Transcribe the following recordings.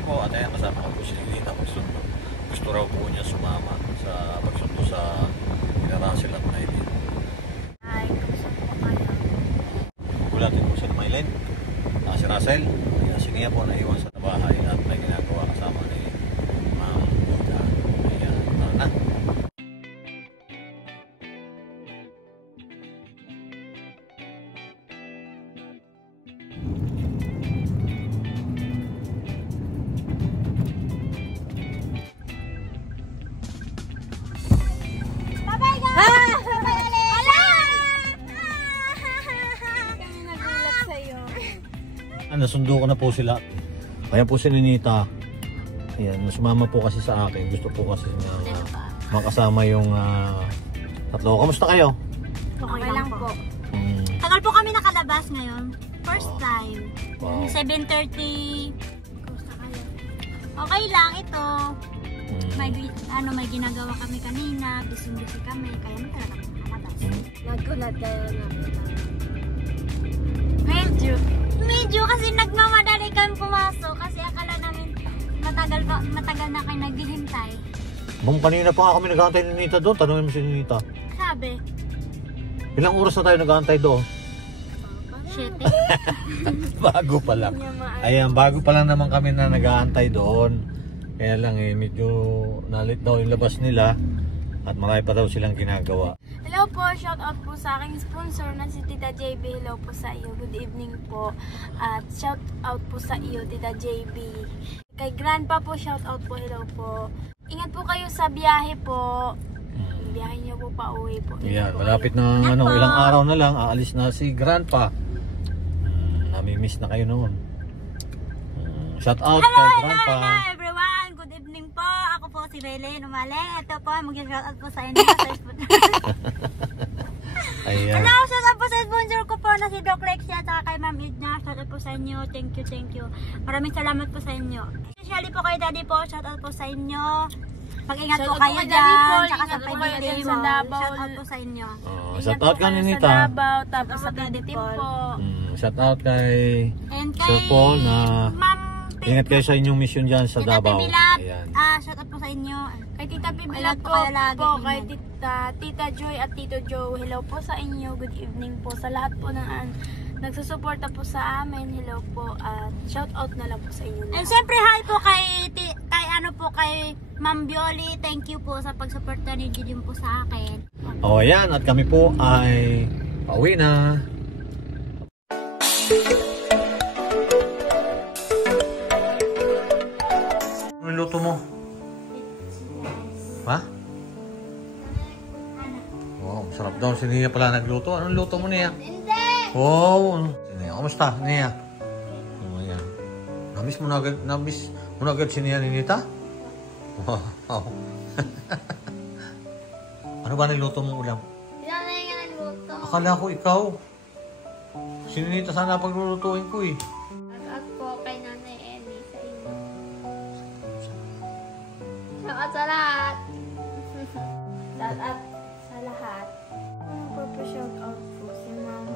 Actually po, at ayan, kasama ko po si Nita magsundo. Gusto raw po niya sumama sa pagsundo sa Russell at Maylin. Ay, gusto po kayo. Gulatin po si Maylin. Si Russell. Si Nia po naiwan sa bahay at may ginagawa kasama ni Ma'am Buda. Ayan, tara na. Nasundo ko na po sila. Ayan po si Ninita. Ayan, sumama po kasi sa akin. Gusto po kasi niya makasama yung tatlo. Kamusta kayo? Okay lang po. Tagal po kami nakalabas ngayon. First time. Wow. 7:30. Kamusta kayo? Okay lang ito. May ginagawa kami kanina. Busy kami. Kaya may talaga nakalabas. Nagulat kayo na. Medyo kasi nagmamadali kami pumasok kasi akala namin matagal na kayo naghihintay. Kanina pa nga kami nag-aantay ni Ninita doon. Tanungin mo si Ninita. Sabi. Ilang oras na tayo nag-aantay doon? 7. Bago pa lang. Ayan, bago pa lang naman kami na nag-aantay doon. Kaya lang medyo nalit daw yung labas nila. At marami pa daw silang ginagawa. Hello po, shout out po sa aking sponsor na si Tita JB. Hello po sa iyo, good evening po. At shout out po sa iyo, Tita JB. Kay Grandpa po, shout out po, hello po. Ingat po kayo sa biyahe po. Biyahe niyo po pa uwi po. Yan, malapit na ilang araw na lang, aalis na si Grandpa. Nami-miss na kayo noon. Shout out kay Grandpa. Hello everyone, good evening po. Ako po si Belen Umale. Ito po, mag-shout out po sa inyo. Ayan. Hello, shout out po sa sponsor ko po na si Doc Lexia at saka kay Ma'am Edna. Shout out po sa inyo. Thank you. Maraming salamat po sa inyo. Especially po kay Daddy po, shout out po sa inyo. Mag-ingat po kayo dyan. Tsaka sa pag-ibig mo. Shout out po sa inyo. Shout out ka Ninita. Sa Davao, tapos sa Daddy po. Shout out kay Sir kay Paul na Ma'am ingat kayo sa inyong mission dyan sa Davao. Ayan. Shout out po sa inyo. Kay Tita Pibilat po, kay Tita Joy at Tito Joe. Hello po sa inyo. Good evening po sa lahat po ng nagsusuporta po sa amin. Hello po at shout out na lang po sa inyo. And syempre hi po kay Ma'am Bioli. Thank you po sa pagsuporta ni Gideon po sa akin. Ayan, at kami po ay pauwi na. Anong luto mo? Ha? Wow, masarap daw. Si Nia pala nagluto. Anong luto mo, Nia? Hindi! Wow! Si Nia, kamusta, Nia? Ayan. Namiss mo na agad si Nia, Ninita? Wow. Ano ba nagluto mong ulam? Yan na yung nagluto. Akala ko ikaw. Si Ninita sana paglulutuin ko eh. Shout po kay Nanay Ellie sa inyo. Shout sa lahat. Shout out sa lahat. Shout out po si Ma'am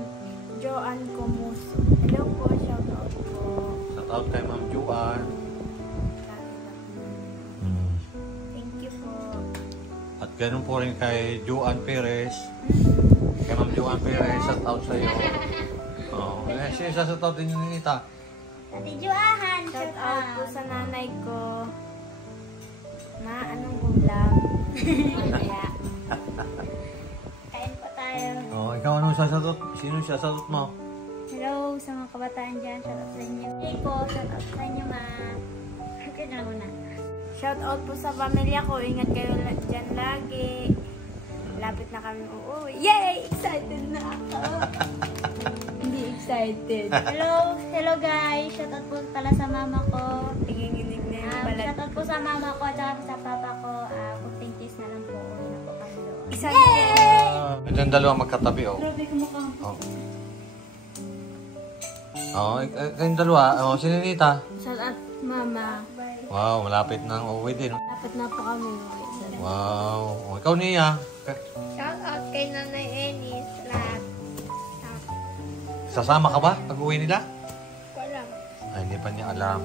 Joanne Comuso. Hello po, shout out po. Shout out kay Ma'am Joanne. Thank you po. At ganun po rin kay Joanne Perez. Kay Ma'am Joanne Perez, shout out sa iyo. Siya shout out din yung Ninita. Ate Joahan, Shout out po sa nanay ko. Ma, anong ulam? Kaya. Kain po tayo. Ikaw anong sasagot? Sino siya sasagot mo? Hello sa mga kabataan dyan. Shout out sa inyo. Hey po, shout out sa inyo ma. Kaya na muna. Shout out po sa pamilya ko. Ingat kayo dyan lagi. Lapit na kami uuwi. Yay! Excited na ako. Hindi excited. Hello guys. Shout out po pala sa mama ko. Iginginig na yung balat. Shout out po sa mama ko at sa papa ko. Kunting kiss na lang po. Uwi na po kami doon. Isang Ito yung dalawa magkatabi Grabe kumukha. Kayong dalawa. Si Ninita. shout out mama. Wow, malapit na ang uwi din. Lapit na po kami uuwi. Wow. Ikaw, Nia. Shout out kay Nanay Ennis. Lahat. Sasama ka ba pag uwi nila? Wala. Ay, hindi pa niya alam.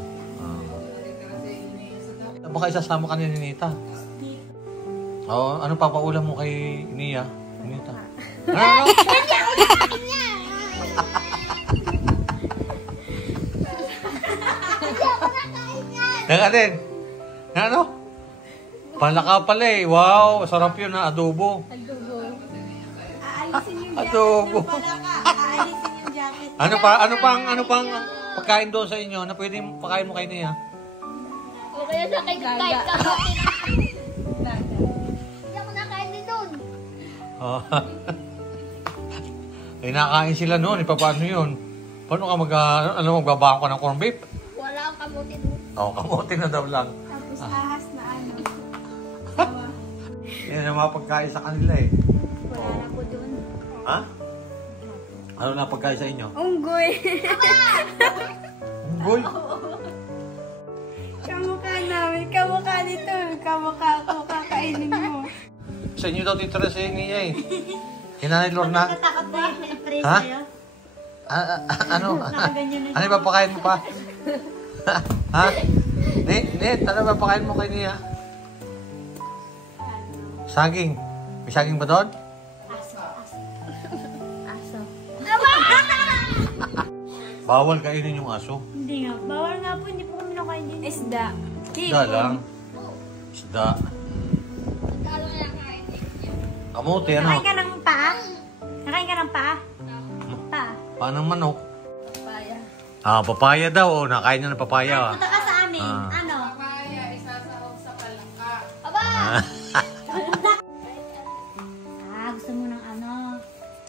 Baka isasama ka ni Ninita. Oo, ano papaulam mo kay Nia? Ninita. Ano? Din. Ano? Palaka pala eh. Wow, sarap yun na adobo. Adobo. Aalisin yung jacket. Ano pang pagkain doon sa inyo na pwedeng pakain mo kay Nia? O kaya sa kay kahit kamote na. Hindi ako nakain din doon. Oh. Ay, nakain sila noon. Paano yun? Paano ka magbabako ka ng corned beef? Wala akong kamote doon. Oo, kamote na daw lang. Tapos ahas na ano. Yan ang mga pagkain sa kanila eh. Wala na po doon. Ha? Ano na pagkain sa inyo? Unggoy. Unggoy? Kamukha namin. Kamukha nito. Kamukha ko. Kakainin mo. Sa inyo daw titira si Nia eh. Hinanay Lorna. Nakatakot na yung press Ha? sa'yo. Ano? Nakaganyan na Ano ba pakain mo pa? Ha? Net, ano ba pakain mo kay Nia? Saging. May saging ba doon? Aso. Bawal kainin yung aso. Hindi nga. Bawal nga po. Hindi po kami nakain din. Isda. Isda lang. Isda. Kamote, ano? Nakain ka ng paa? Nakain ka ng paa? Paa. Paano manok? Papaya. Papaya daw. Oh, nakain niya ng papaya. Punta ka sa amin. Ah. Ano? Aba! Gusto mo ng ano?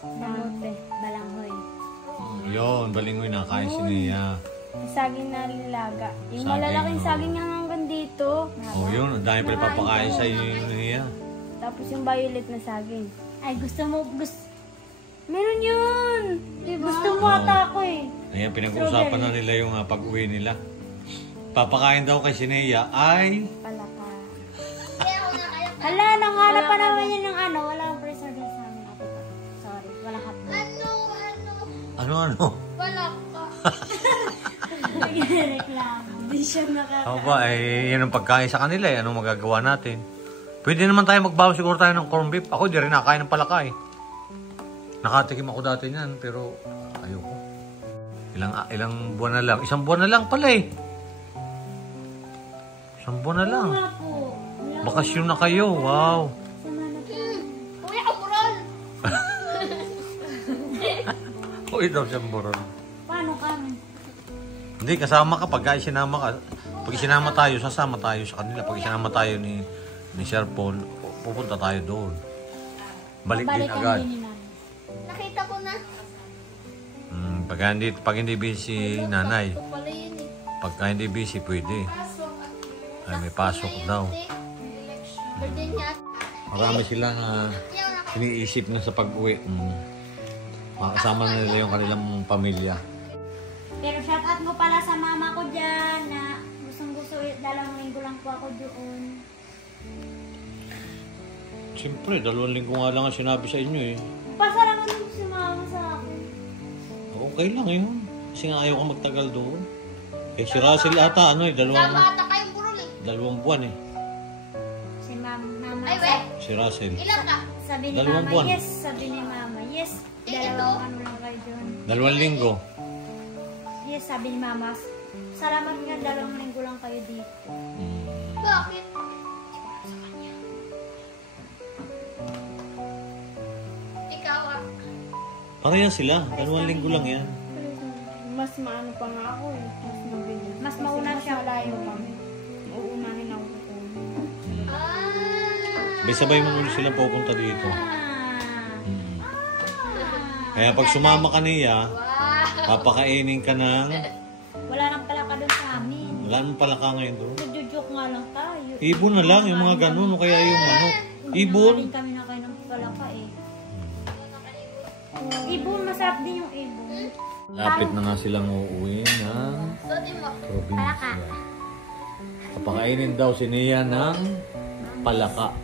Balanghoy. Balanghoy. Yun, balingoy nakain si Nia. Saging na lilaga. Yung Saging, malalaking oh. saging yung hanggang dito. Oh, yun. Ang dami pala papakain sa iyo yung Nia. Tapos yung violet na saging. Ay, gusto mo, Meron yun! Diba? gusto mo ata ako eh. Ayan, pinag-uusapan na nila yung pag-uwi nila. Papakain daw kay si Nia ay... Palaka. Hala, nanganap pa naman yun ng ano. Wala akong preserve sa amin. Ate ko. Sorry, wala hotdog. Ano? Palaka. Nagreklamo. Hindi siya Ako ba, yan ang pagkain sa kanila eh. Anong magagawa natin? Pwede naman tayo magbawas siguro tayo ng corned beef. Ako, di rin nakain ng palaka eh. Nakatikim ako dati niyan, pero ayoko. Ilang buwan na lang. Isang buwan na lang pala eh. Isang buwan na lang. Wala po. Bakasyon na kayo. Wow. Sama na po. Uy, ako bural! Uy daw siyang buron. Paano kami? Hindi, kasama ka. Pag sinama ka, pag sinama tayo, sasama tayo sa kanila. Pag sinama tayo ni Sir Paul, pupunta tayo doon. Balik din agad. Nakita ko na. Pag hindi busy nanay, Ito pala yun eh. pagka hindi busy, pwede. Ay, may pasok daw. Birthday niya. Marami silang iniisip na sa pag-uwi. Makasama na nila yung kanilang pamilya. Pero shout out mo pala sa mama ko dyan na gustong-gusto, 2 linggo lang po ako doon. Siyempre, 2 linggo nga lang ang sinabi sa inyo eh. Pasalamat mo si mama sa akin. Okay lang yun. Kasi nga ayaw ka magtagal doon. Eh, si Russell ata, ano eh, 2 Bata kayong burol eh. 2 buwan eh. Si mama. Ay, we? Si Russell. Ilan ka? Sabi ni 2 mama, buwan. yes. Sabi ni mama, yes. 2 ano lang kayo doon. 2 linggo. Yes, sabi ni mama. Salamat nga, 2 linggo lang kayo dito. Bakit? Ikaw ah. Parehas sila. 2 linggo lang yan. Mas maano pa nga ako eh. Mas mabilis. Mas mauna siya. Malayo kami. Uunahin ako kukunin. Sabay-sabay mo ulit silang pupunta dito. Kaya pag sumama ka niya, papakainin ka ng... Wala nang pala ka doon sa amin. Wala nang pala ka ngayon doon. Nagjujuk nga lang tayo. Ibon na lang, yung mga ganun, o kaya yung manok. Ibon. Hindi kami na kayo ng palaka eh. Ibon, masarap din yung ibon. Lapit na nga silang uuwi ng probinsya. Papakainin daw si Nia ng palaka.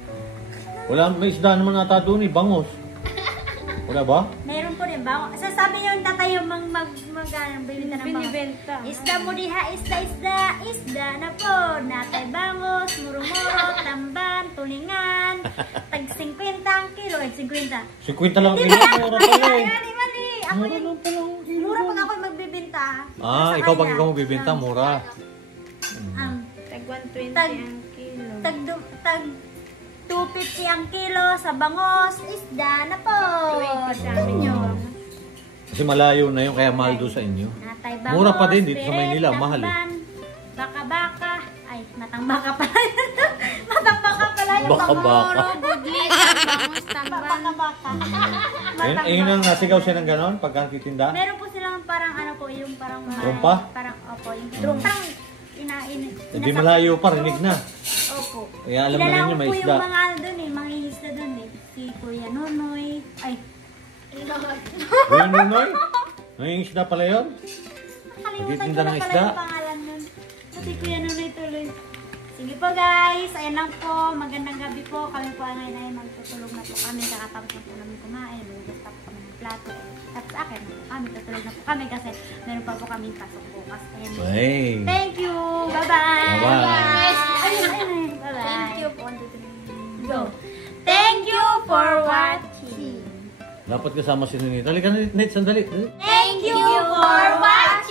Wala, may isda naman nata doon eh, bangos. Wala ba? Meron po rin ba? Sasabi yung tatay yung bibenta ng bangos. Binibenta. Isda mo diha, isda na po. Natay bangos, Tag 50 ang kilo. 50. 50 lang kilo. Mura pala eh. Mali. Ako Mura yung lang pala ang kilo. mura pag ako magbibenta. Ah, Sa ikaw pag kanya. ikaw magbibenta, mura. Tag 120 Tag- ang kilo. Tag 250 ang kilo sa bangos. Isda na po. 280 sa amin Inyo. yun. Kasi malayo na yun, kaya mahal doon sa inyo. Natay bangos. Mura pa din dito sa piret, Maynila, mahal eh. takban, Baka-baka. Ay, matang-baka pala. Matang-baka pala yung Baka-baka. Budlit, bangus, tamban. Baka-baka. Ayun ang nasigaw siya ng ganon, pagka titinda. Meron po silang parang ano po, yung parang... Trumpa? Parang, opo, yung trumpa. Parang Hindi malayo pa, rinig na. Opo. Kaya alam na Kilala ninyo, ko may po isda. yung mga ano dun eh, mga isda dun eh. Si Kuya Nonoy. Ay, Uy, Nunoy? May isda pala yun? nakalimutan ko Nagtitinda na ng pala isda? yung pangalan nun. Si Kuya Nonoy tuloy. Sige po guys, ayan lang po. Magandang gabi po. Kami po ngayon ay magtutulog na po kami. Kakatapos na po namin kumain. Magstop po kami ng plato. At sa akin, kami tutulog na po kami kasi meron pa po kami pasok bukas. Ayan. Hey. Thank you. Bye-bye. Bye-bye. Ayun. Bye-bye. Thank you po. 1, 2, 3. Go. Thank you for watching. Dapat kasama si Ninita. Halika na, Nate, sandali. Thank you for watching.